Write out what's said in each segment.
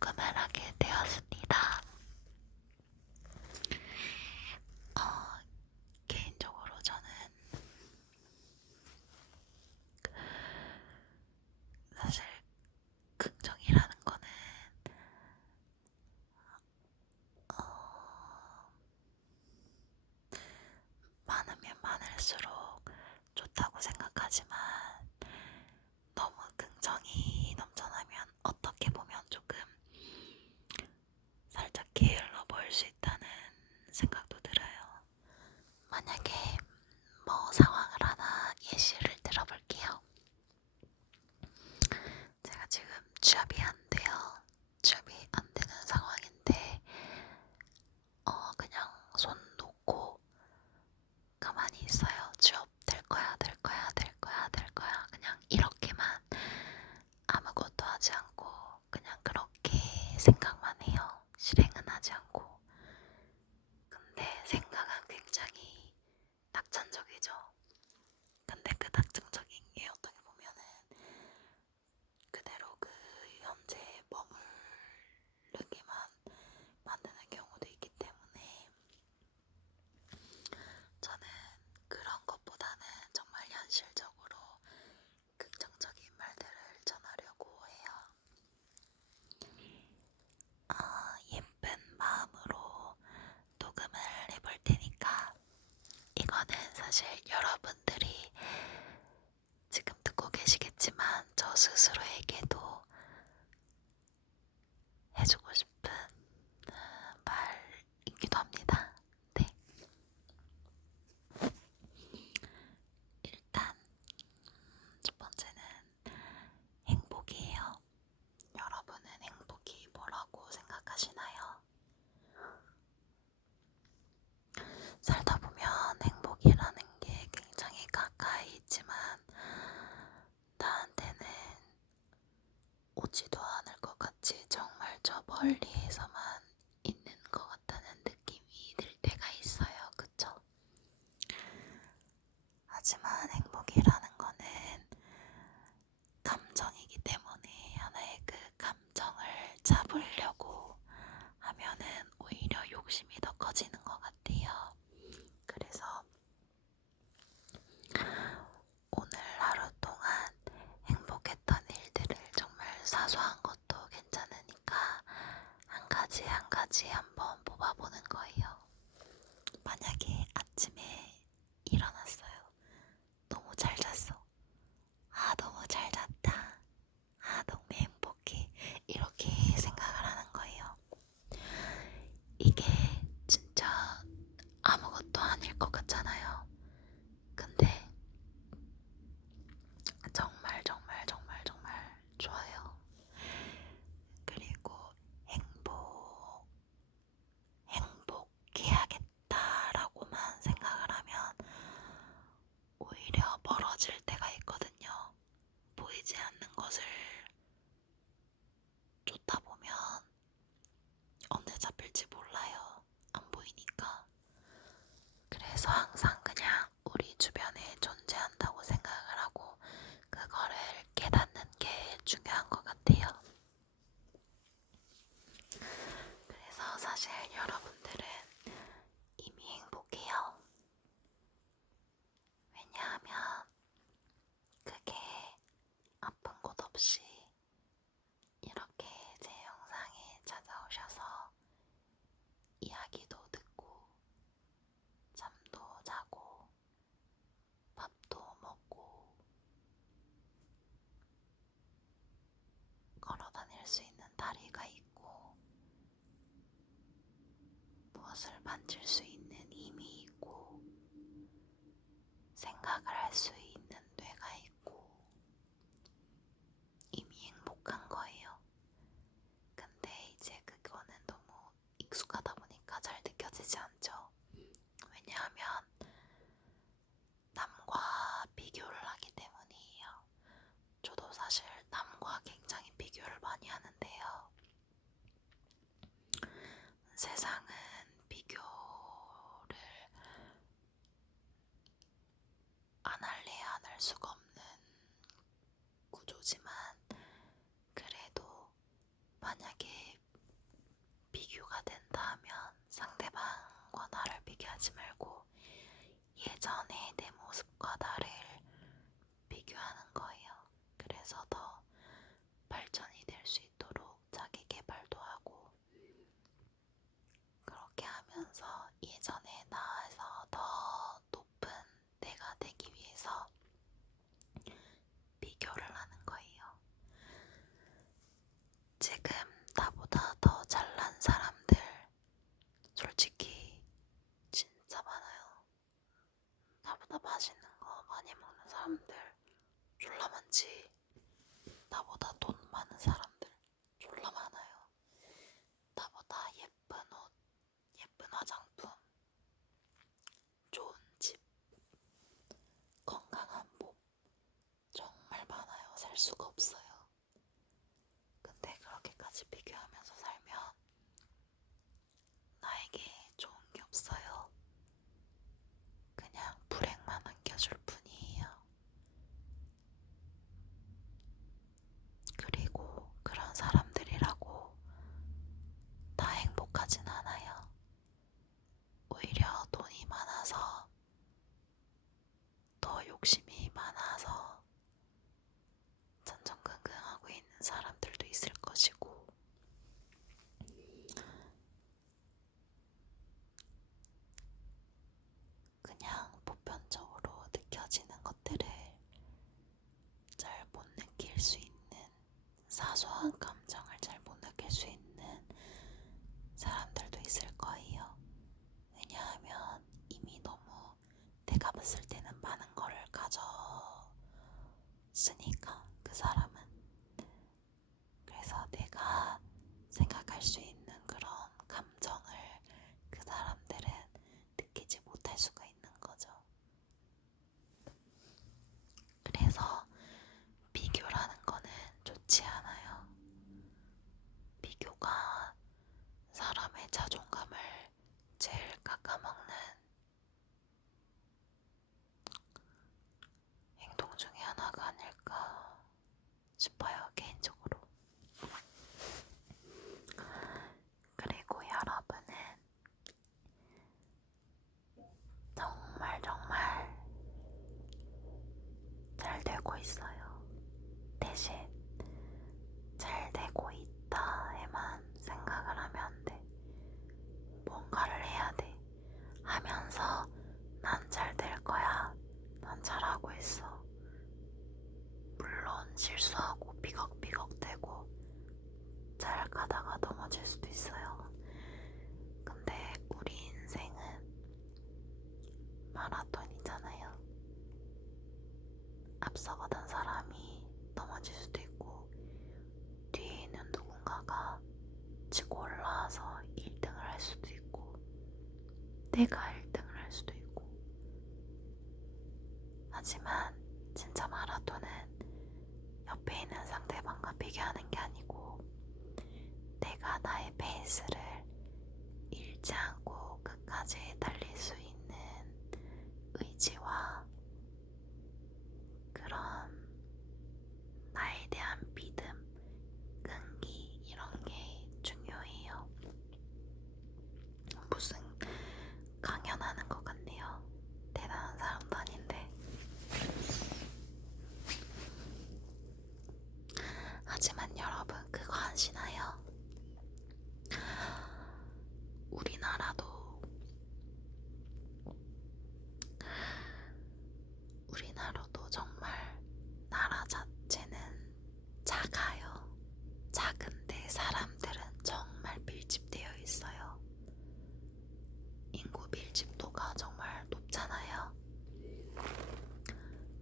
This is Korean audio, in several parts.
녹음을 하게 되었습니다. 개인적으로 저는 사실 긍정이라는 거는 많으면 많을수록 좋다고 생각하지만 너무 긍정이 넘쳐나면 어떻게 보면 조금 살짝 게을러 보일 수 있다는 생각도 들어요. 만약에 뭐 상황을 하나 예시를 들어볼게요. 제가 지금 취업이 안 돼요. 취업이 안 되는 상황인데 그냥 손 놓고 가만히 있어요. 취업 될 거야, 될 거야, 될 거야, 될 거야. 그냥 이렇게만 아무것도 하지 않고 그냥 그렇게 생각만 해요. 실행은 하지 않고. 근데 생각은 굉장히 낙천적이죠. 근데 그 낙천적인 게 어떻게 보면은 그대로 그 현재에 머무르기만 만드는 경우도 있기 때문에 저는 그런 것보다는 정말 현실적으로 긍정적인 말들을 전하려고 해요. 예쁜 마음으로 녹음을 해볼 테니까 이거는 사실 여러분들이 지금 듣고 계시겠지만 저 스스로에게도 해주고 싶은 말이기도 합니다. 네. 일단 첫 번째는 행복이에요. 여러분은 행복이 뭐라고 생각하시나요? 살다 보면 행복이라는 게 굉장히 가까이 있지만 나한테는 오지도 않을 것 같이 정말 저 멀리에서만 있는 것 같다는 느낌이 들 때가 있어요. 그쵸? 하지만 행복이라는 거는 감정이기 때문에 하나의 그 감정을 잡으려고 하면은 오히려 욕심이 더 커지는 것 같아요. 그래서 오늘 하루 동안 행복했던 일들을 정말 사소한 것도 괜찮으니까 한 가지 한 가지 한번 뽑아보는 거예요. 만약에 아침에 일어났어요. 너무 잘 잤어. 너무 잘 잤다. 너무 행복해. 이렇게 생각을 하는 거예요. 이게 진짜 아무것도 아닐 것 같잖아요. 근데 정말 정말 정말 정말 좋아요. 그리고 행복해야겠다라고만 생각을 하면 오히려 멀어질 때가 있거든요. 보이지 않는 것을 쫓다 보면 언제 잡힐지 몰라요. 안 보이니까. 그래서 항상 그냥 우리 주변에 존재한다고 생각을 하고 그거를 깨닫는 게 중요한 것 같아요. 그래서 사실 여러분들은 이미 행복해요. 왜냐하면 그게 아픈 곳 없이 이렇게 제 영상에 찾아오셔서 이야기도 듣고 잠도 자고 밥도 먹고 걸어 다닐 수 있는 다리가 있고 무엇을 만질 수 있는 힘이 있고 생각을 할 수 있는 뇌가 있고 이미 행복한 거예요. 근데 이제 그거는 너무 익숙하다 보니까 잘 느껴지지 않죠. 왜냐하면 남과 비교를 하기 때문이에요. 저도 사실 남과 굉장히 비교를 많이 하는데요. 세상은 비교를 안 할래 안 할 수가 없는 구조지만 그래도 만약에 이러한 감정을 잘 못 느낄 수 있는 사람들도 있을 거예요. 왜냐하면 이미 너무 내가 봤을 때는 많은 거를 가졌으니까 그 사람은. 그래서 내가 생각할 수 있는 그런 감정을 그 사람들은 느끼지 못할 수가 있는 거죠. 그래서 비교라는 거는 좋지 않아요. 비교가 사람의 자존감을 제일 깎아먹는 행동 중에 하나가 아닐까 싶어요, 개인적으로. 그리고 여러분은 정말 정말 잘 되고 있어요. 대신 잘 되고 있다에만 생각을 하면 안 돼. 뭔가를 해야 돼. 하면서 난 잘 될 거야. 난 잘하고 있어. 물론 실수하고 비걱비걱 대고 잘 가다가 넘어질 수도 있어요. 근데 우리 인생은 마라톤이잖아요. 앞서 가던 사람이 넘어질 수도 있고 뒤에 있는 누군가가 치고 올라와서 1등을 할 수도 있고 내가 1등을 할 수도 있고. 하지만 진짜 마라톤은 옆에 있는 상대방과 비교하는 게 아니고 내가 나의 페이스를 잃지 않고 끝까지 달릴 수 있는 의지와 그런 나에 대한 믿음, 끈기 이런 게 중요해요. 무슨 강연하는 것 같네요. 대단한 사람도 아닌데. 하지만 여러분 그거 아시나요? 우리나라도 정말 나라 자체는 작아요. 작은데 사람들은 정말 밀집되어 있어요. 인구 밀집도가 정말 높잖아요.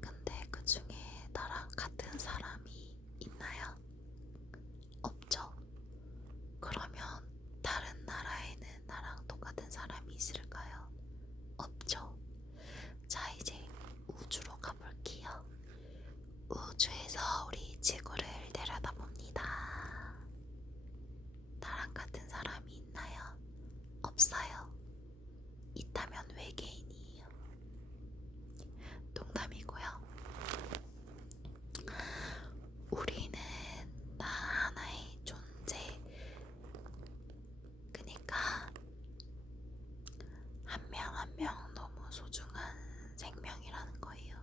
근데 그 중에 나랑 같은 사람이 있나요? 없죠. 그러면 다른 나라에는 나랑 똑같은 사람이 있을까요? 없죠. 자, 이제 우주로 가볼게요. 우주에서 우리 지구를 내려다봅니다. 나랑 같은 사람이 있나요? 없어요. 있다면 외계인이에요. 농담이고요. 우리는 다 하나의 존재. 그니까 한 명 한 명 너무 소중한 생명이라는 거예요.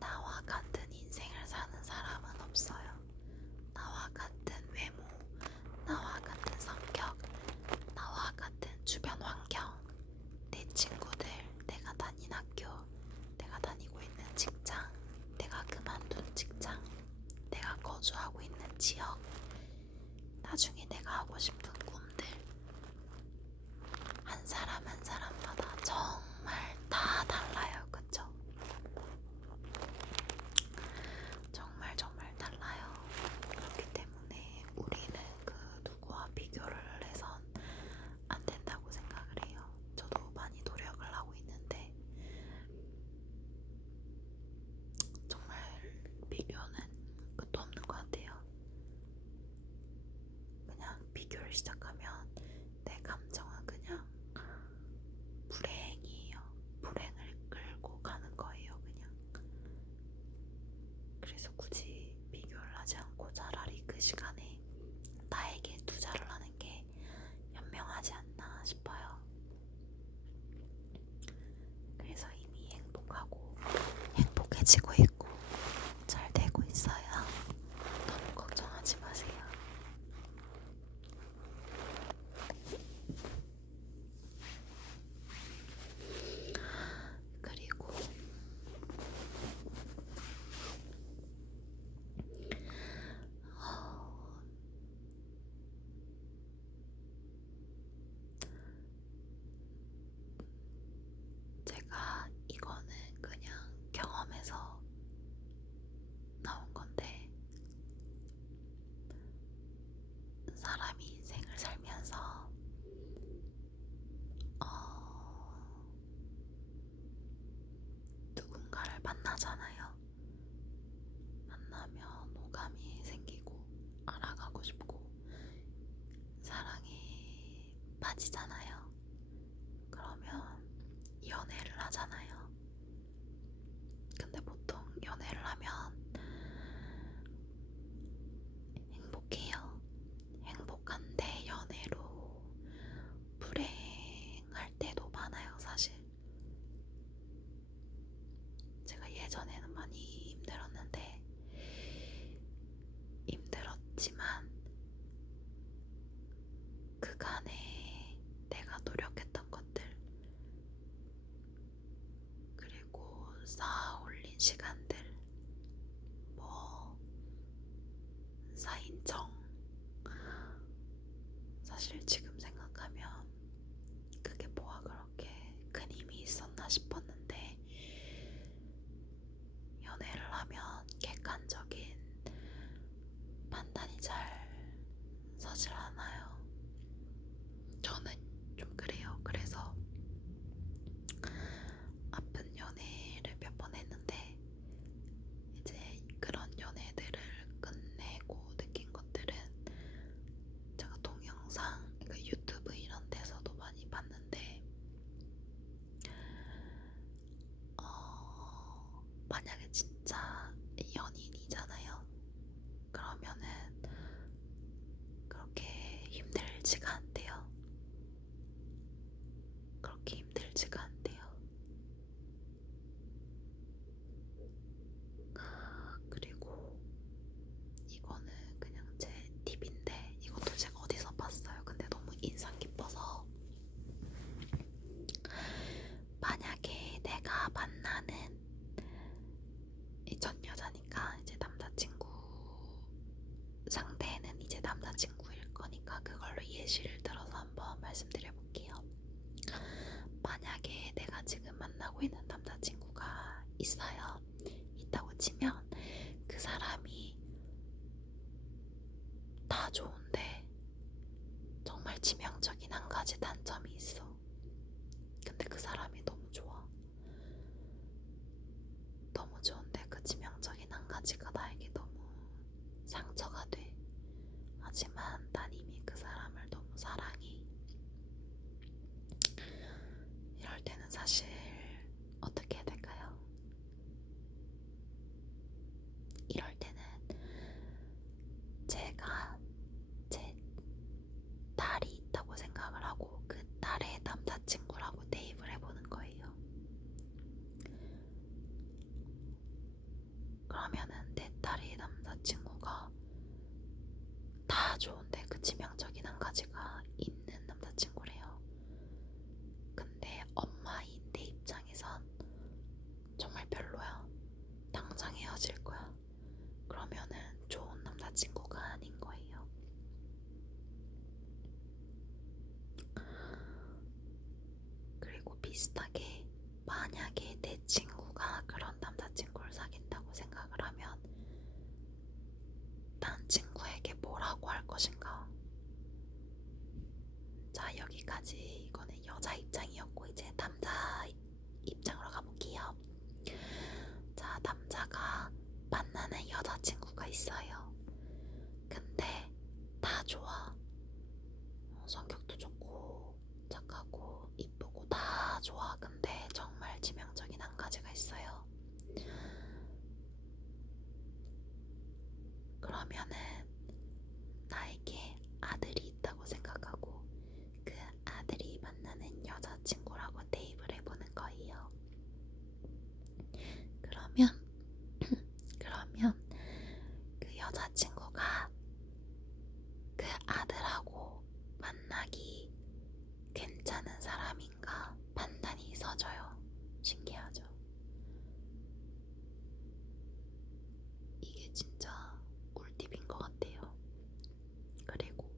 나와 같은 인생을 사는 사람은 없어요. 나와 같은 외모, 나와 같은 성격, 나와 같은 주변 환경, 내 친구들, 내가 다닌 학교, 내가 다니고 있는 직장, 내가 그만둔 직장, 내가 거주하고 있는 지역, 나중에 내가 하고 싶은 꿈들, 한 사람 한 사람마다 정말 다 달라요. 그쵸? 정말 정말 달라요. 그렇기 때문에 우리는 그 누구와 비교를 해선 안 된다고 생각을 해요. 저도 많이 노력을 하고 있는데 정말 비교는 끝도 없는 것 같아요. 그냥 비교를 시작하면 내 감정은 그냥 불행이에요. 불행을 끌고 가는 거예요, 그냥. 그래서 굳이 비교를 하지 않고 차라리 그 시간에 나에게 투자를 하는 게 현명하지 않나 싶어요. 그래서 이미 행복하고 행복해지고 있고 잘 되고 있어요. 너무 걱정하지 마세요. 빠지잖아요. 그러면 연애를 하잖아요. 근데 보통 연애를 하면 행복해요. 행복한데 연애로 불행할 때도 많아요, 사실. 제가 예전에는 많이 힘들었는데, 힘들었지만 그간에 내가 노력했던 것들, 그리고 쌓아 올린 시간들, 뭐 쌓인 정, 사실 지금 생각하면 그게 뭐가 그렇게 큰 힘이 있었나 싶었는데, 연애를 하면 객관적인 판단이 잘 서질 않아요. 저는 좀 그래요. 그래서 아픈 연애를 몇 번 했는데, 이제 그런 연애들을 끝내고 느낀 것들은 제가 동영상, 그러니까 유튜브 이런 데서도 많이 봤는데, 만약에 진짜 연인이잖아요. 그러면은 그렇게 힘들지가 않대요. 그렇게 힘들지가 않대요. 그리고 이거는 그냥 제 팁인데, 이것도 제가 어디서 봤어요. 근데 너무 인상 깊어서, 만약에 내가 만나는 전 여자니까 이제 남자친구 상대는 이제 남자친구일 거니까 그걸로 예시를 들어서 한번 말씀드려 볼게요. 만약에 내가 지금 만나고 있는 남자친구가 있어요. 있다고 치면 그 사람이 다 좋은데 정말 치명적인 한 가지 단점이 있어. 근데 그 사람이 너무 좋아. 너무 좋은데 그 치명적인 한 가지가 나에게 너무 상처가 돼. 하지만 난 이미 그 사람을 너무 사랑해. 이럴 때는 사실 어떻게 해야 될까요? 이럴 때는 제가 제 딸이 있다고 생각을 하고 그 딸의 남자친구라고 대입을 해보는 거예요. 그러면은 내 딸의 남자친구가 다 좋은데 그 치명적인 한 가지가 있는 남자친구래요. 근데 엄마인 내 입장에선 정말 별로야. 당장 헤어질 거야. 그러면은 좋은 남자친구가 아닌 거예요. 그리고 비슷하게, 만약에 내 친구가 그런 남자친구를 사귄다고 생각을 하면 난 친구에게 뭐라고 할 것인가? 자, 여기까지. 이거는 여자 입장이었고, 이제 남자 입장으로 가볼게요. 자, 남자가 만나는 여자친구가 있어요. 근데 다 좋아. 성격도 좋고 착하고 이쁘고 다 좋아. 근데 정말 치명적인 한 가지가 있어요. 그러면은 나에게 아들이 있다고 생각하고 그 아들이 만나는 여자친구라고 대입을 해보는 거예요. 그러면 그 여자친구가 그 아들하고 만나기 괜찮은 사람인가 판단이 서져요. 신기하죠? 이게 진짜 꿀팁인 것 같아요. 그리고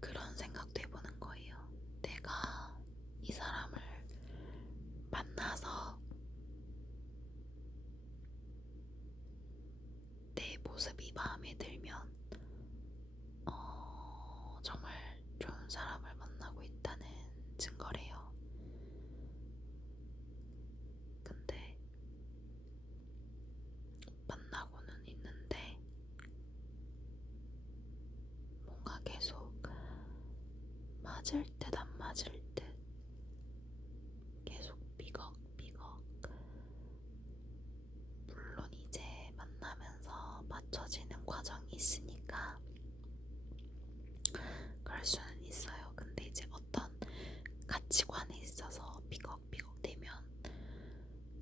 그런 생각도 해보는 거예요. 내가 이 사람을 만나서 내 모습이 마음에 들면 정말 좋은 사람을 만나고 있다는 증거래요. 근데 만나고는 있는데 뭔가 계속 맞을 듯 안 맞을 듯 계속 삐걱삐걱. 물론 이제 만나면서 맞춰지는 과정이 있으니까 그럴 수는 있어요. 근데 이제 어떤 가치관에 있어서 삐걱삐걱 되면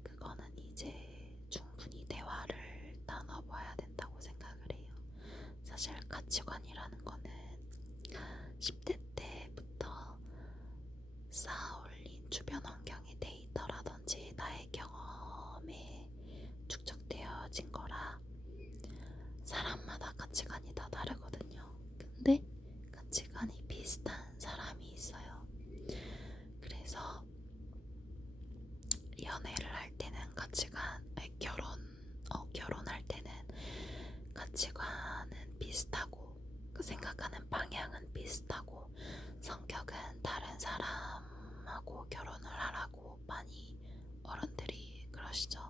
그거는 이제 충분히 대화를 나눠봐야 된다고 생각을 해요. 사실 가치관이라는 거는 10대 때부터 쌓아올린 주변 환경의 데이터라든지 나의 경험에 축적되어진 거라 사람마다 가치관이 다 다르거든요. 근데 가치관이 비슷한 사람이 있어요. 그래서 연애를 할 때는 결혼할 때는 가치관은 비슷하고 그 생각하는 방향은 비슷하고 성격은 다른 사람하고 결혼을 하라고 많이 어른들이 그러시죠.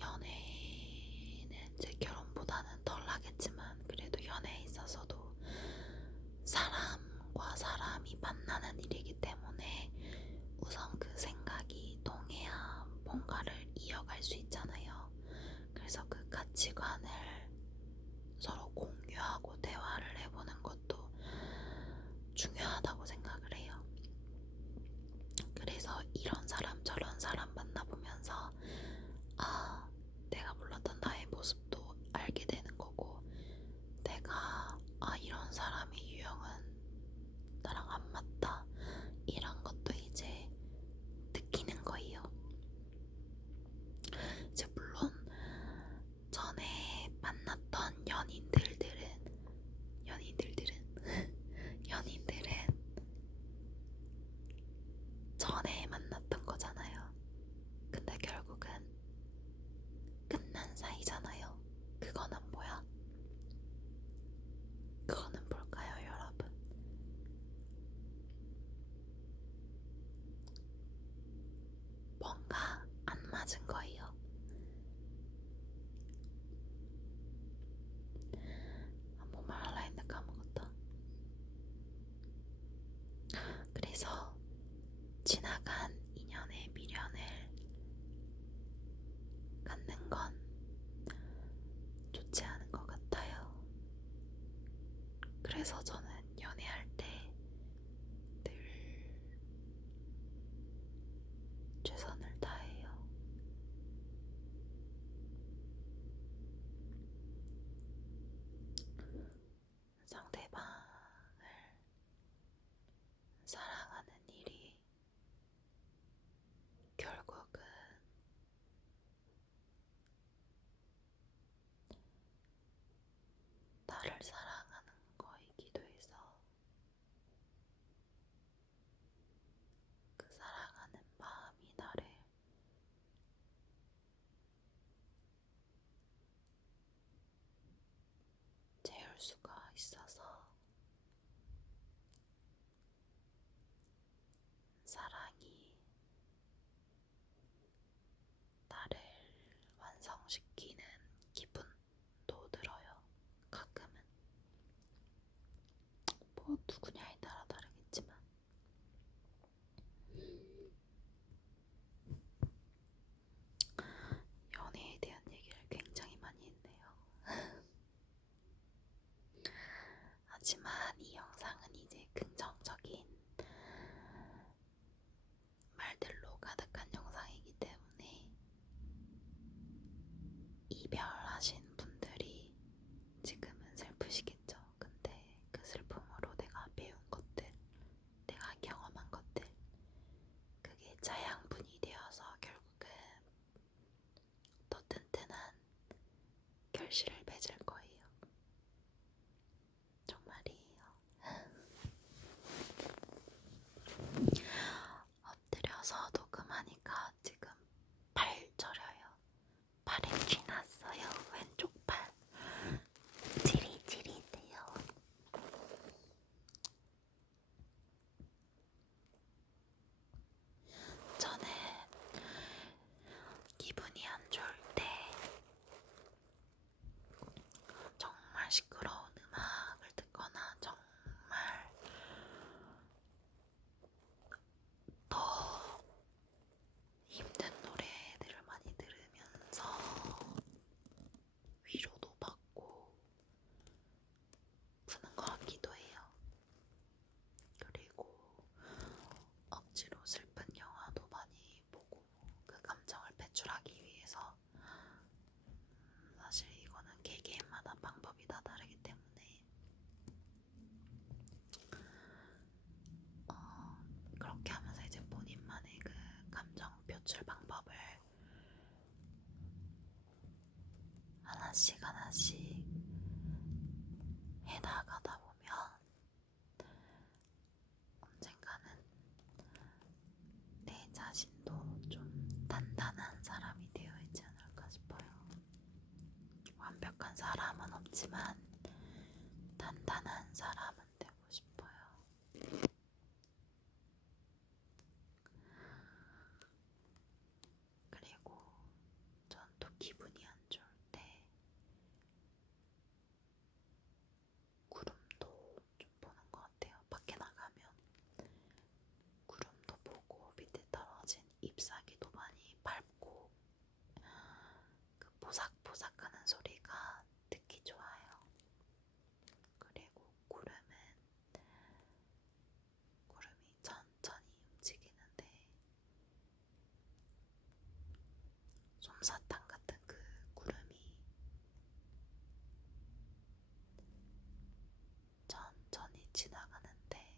연애는 이제 결혼보다는 덜 하겠지만 그래도 연애에 있어서도 사람과 사람이 만나는 일이기 때문에 우선 그 생각이 동해야 뭔가를 이어갈 수 있잖아요. 그래서 그 가치관을 서로 공유하고 대화를 해보는 것도 중요하다고 생각을 해요. 그래서 이런 사람 저런 사람 만나보면서 내가 몰랐던 나의 모습도 알게 되는 거고 내가 이런 사람의 유형은 나랑 안 맞다 이런 것도 이제 느끼는 거예요. 이제 물론 전에 만났던 연인들은 전에 만났던 거잖아요. 근데 결국은 끝난 사이잖아요. 그거는 뭐야? 그거는 뭘까요, 여러분? 뭔가 안 맞은 거예요. 뭐 말할라 했는데 까먹었다. 그래서 지나간 인연의 미련을 갖는 건 좋지 않은 것 같아요. 그래서 저는 연애할 때 늘 최선을 다해요. 상대방을 사랑하는 일이 결국은 나를 사랑하는 거이기도 해서 그 사랑하는 마음이 나를 채울 수가 있어서 사랑이 나를 완성시키는 기분도 들어요. 가끔은. 뭐 누구냐에 따라 다르겠지만 연애에 대한 얘기를 굉장히 많이 했네요. 하지만 이 영상은 이제 긍정적인 말들로 가득한 영상이기 때문에 이별하신 분들이 지금은 슬프시겠죠. 근데 그 슬픔으로 내가 배운 것들, 내가 경험한 것들, 그게 자양분이 되어서 결국은 더 튼튼한 결실을 맺을 거예요. 정말이에요. 엎드려서 녹음하니까 지금 팔 저려요. 팔에 쥐 났어요. 왼쪽 팔. 지리지리해요. 저는 기분이 안 좋을 때 노출 방법을 하나씩 하나씩 해나가다 보면 언젠가는 내 자신도 좀 단단한 사람이 되어 있지 않을까 싶어요. 완벽한 사람은 없지만 단단한 사람은 되고 싶어요. 그리고 전 또 기분이 안 좋을 때 구름도 좀 보는 것 같아요. 밖에 나가면 구름도 보고 밑에 떨어진 잎사귀도 많이 밟고 그 보삭보삭하는 소리가 듣기 좋아요. 그리고 구름이 천천히 움직이는데 솜사탕 같은 그 구름이 천천히 지나가는데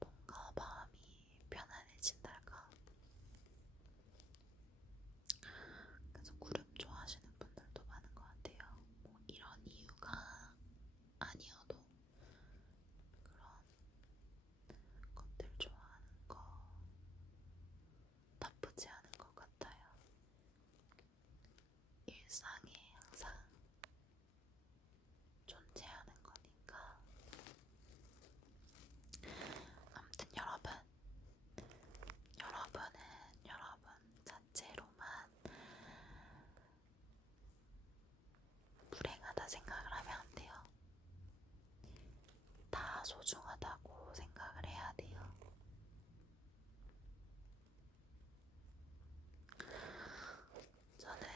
뭔가 마음이 편안해진달까. 그래서 구름 좋아하시는 분들도 많은 것 같아요. 뭐 이런 이유가 아니어도 그런 것들 좋아하는 거 나쁘지 않은 것 같아요. 일상에 항상 존재하는 거니까. 아무튼 여러분은 여러분 자체로만 불행하다 생각을 하면 안 돼요. 다 소중하다고 생각을 해야 돼요. 저는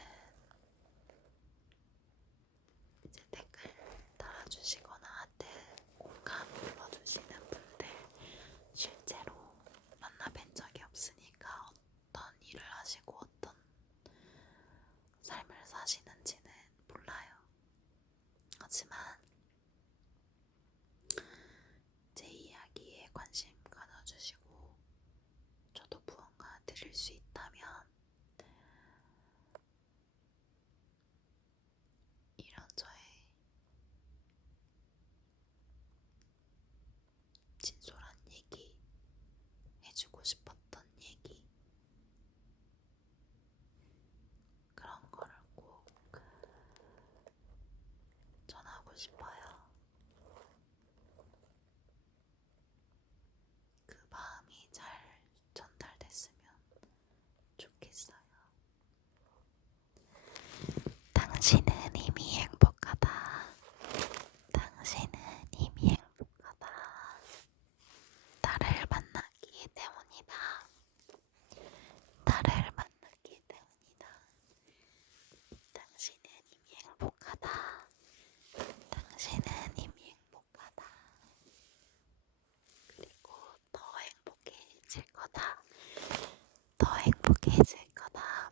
이제 댓글 달아주시거나 하트 공감 눌러주시는 분들 실제로 만나뵌 적이 없으니까 어떤 일을 하시고 어떤 삶을 사시는지는 몰라요. 하지만 제 이야기에 관심 가져주시고 저도 무언가 드릴 수 있다면 이런 저의 진솔한 얘기, 해주고 싶었던 얘기, 그런 거를 꼭 전하고 싶어요. 그 마음이 잘 전달됐으면 좋겠어요. 당신은 이미 행복하다. 당신은 이미 행복하다. 나를 만났기 때문이다. 나를 만났기 때문이다. 당신은 이미 행복하다. 당신은 이미 행복하다. 그리고 더 행복해질 거다. 더 행복해질 거다.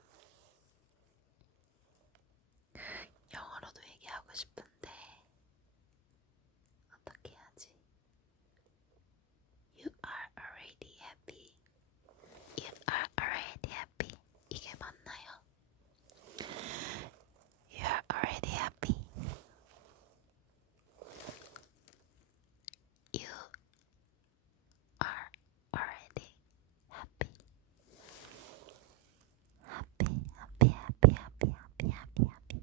영어로도 얘기하고 싶은데 어떻게 하지? You are already happy. You are already happy. 이게 맞나요? You are already happy. You are already happy. Happy, happy, happy, happy, happy, happy, happy.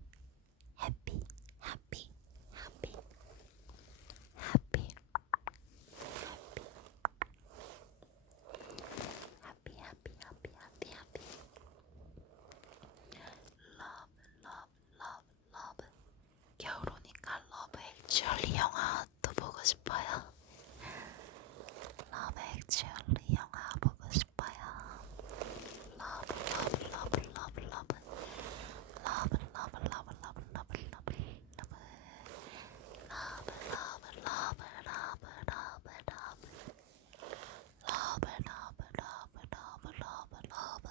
Happy, happy, happy. Happy. Happy, happy, happy, happy, happy. Love, love, love, love. 겨울 오니까 Love Actually 영화도 보고 싶어요. Love Actually 영화 보고 싶어요. Love, love, love, love, love. Love, love, love, love, love, love, love. Love, love, love, love, love, love. Love, love, love, love, love, love.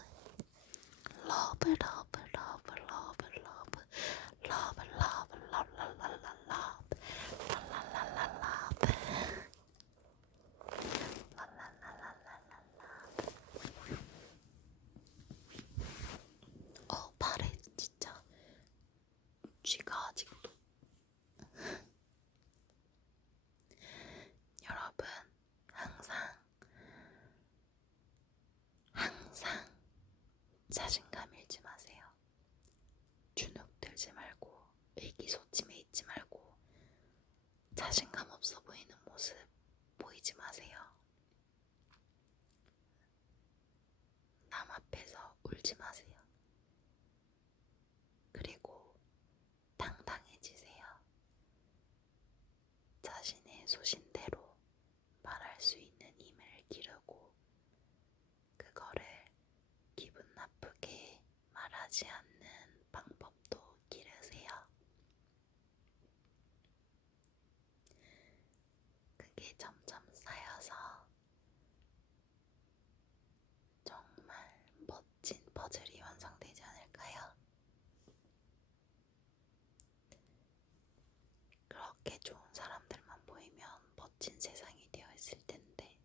Love, love, love, love, love. Love, love, love, love, love, love. La la la la love. La la la la la la love. 자신감 잃지 마세요. 주눅 들지 말고 의기소침해 있지 말고 자신감 없어 보이는 모습 보이지 마세요. 남 앞에서 울지 마세요. 그리고 당당해지세요. 자신의 소신대로 말할 수 있는 힘을 기르고 그거를 기분 나쁘게 말하지 않는 방법도 기르세요. 그게 점점 쌓여서 정말 멋진 퍼즐이 완성되지 않을까요? 그렇게 좋은 사람들만 보이면 멋진 세상이 되어 있을 텐데,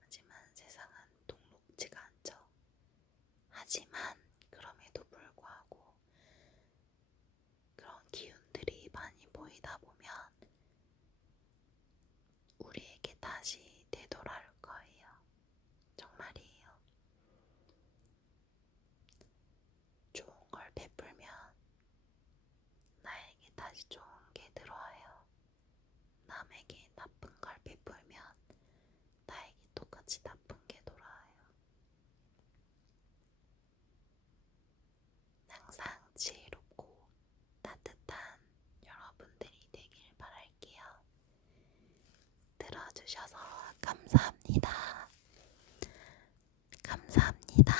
하지만 세상은 녹록지가 않죠. 하지만 그럼에도 불구하고 그런 기운들이 많이 보이다 보면 우리에게 다시 되돌아올 거예요. 정말이에요. 좋은 걸 베풀면 나에게 다시 좋은 게 들어와요. 남에게 나쁜 걸 베풀면 나에게 똑같이 나쁜 게 돌아와요. 항상 지혜롭고 따뜻한 여러분들이 되길 바랄게요. 들어주셔서 감사합니다. 감사합니다.